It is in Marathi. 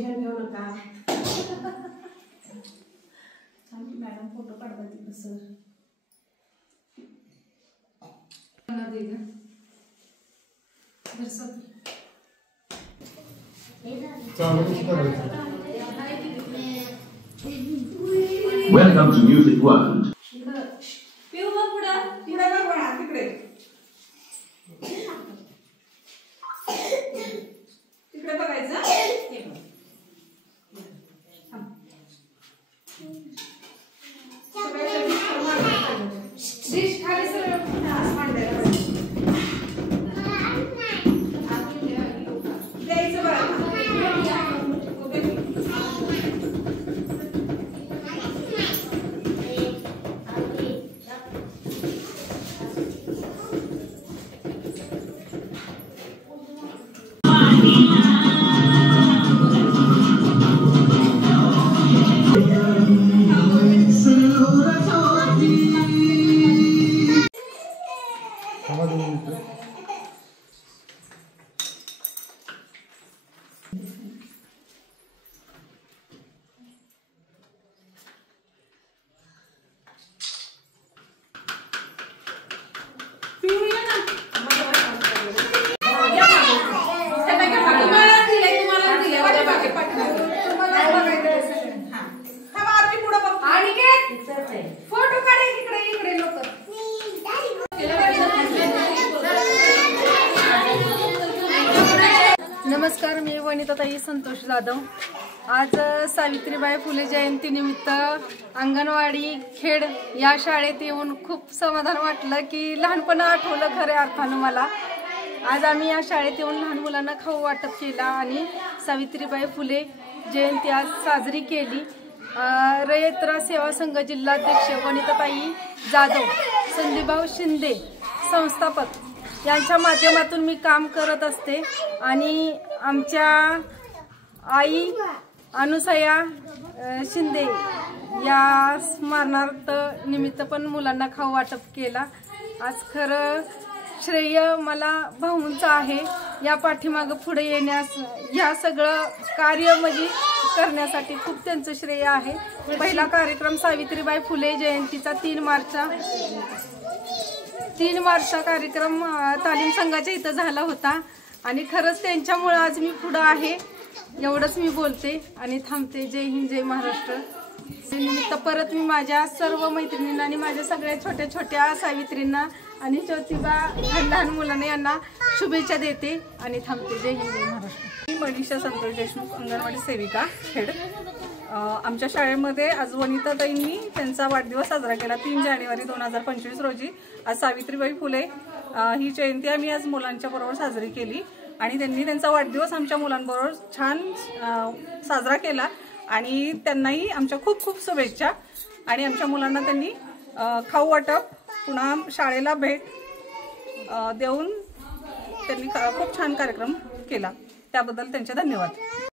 टेन्शन घेऊ नका. मॅडम फोटो काढतात तिथं sir. Welcome to Music World. तिकडे बघायचं. डिश खाली सरळ मांडायला द्यायचं बघा. नमस्कार, मी वनिताताई संतोष जाधव. आज सावित्रीबाई फुले जयंती निमित्त अंगणवाडी खेड या शाळेत येऊन खूप समाधान वाटलं की लहानपण आठवलं खऱ्या अर्थानं मला. आज आम्ही या शाळेत येऊन लहान मुलांना खाऊ वाटप केला आणि सावित्रीबाई फुले जयंती आज साजरी केली. रयत सेवा संघ जिल्हाध्यक्ष वनिताताई जाधव, संदीपभाऊ शिंदे संस्थापक यांच्या माध्यमातून मी काम करत असते आणि आमच्या आई अनुसया शिंदे या स्मरणार्थ निमित्त पण मुलांना खाऊ वाटप केला. आज खरं श्रेय मला भाऊंचं आहे. या पाठीमागं पुढे येण्यास या सगळं कार्य म्हणजे करण्यासाठी खूप त्यांचं श्रेय आहे. पहिला कार्यक्रम सावित्रीबाई फुले जयंतीचा 3 मार्चचा कार्यक्रम तालीम संघाच्या इथं झाला होता आणि खरंच त्यांच्यामुळे आज मी पुढं आहे. एवढंच मी बोलते आणि थांबते. जय हिंद, जय महाराष्ट्र. निमित्त परत मी माझ्या सर्व मैत्रिणींना आणि माझ्या सगळ्या छोट्या छोट्या सावित्रींना आणि ज्योतिबा लहान मुलांना यांना शुभेच्छा देते आणि थांबते. जय हिंद, जय महाराष्ट्र. मी मनीषा संतोष देशमुख, अंगणवाडी सेविका खेड. आमच्या शाळेमध्ये आज वनिताताईंनी त्यांचा वाढदिवस साजरा केला 3 जानेवारी 2025 रोजी. आज सावित्रीबाई फुले ही जयंती आम्ही आज मुलांच्या बरोबर साजरी केली आणि त्यांनी त्यांचा वाढदिवस आमच्या मुलांबरोबर छान साजरा केला आणि त्यांनाही आमच्या खूप खूप शुभेच्छा. आणि आमच्या मुलांना त्यांनी खाऊ वाटप पुन्हा शाळेला भेट देऊन त्यांनी खूप छान कार्यक्रम केला. त्याबद्दल त्यांचे धन्यवाद.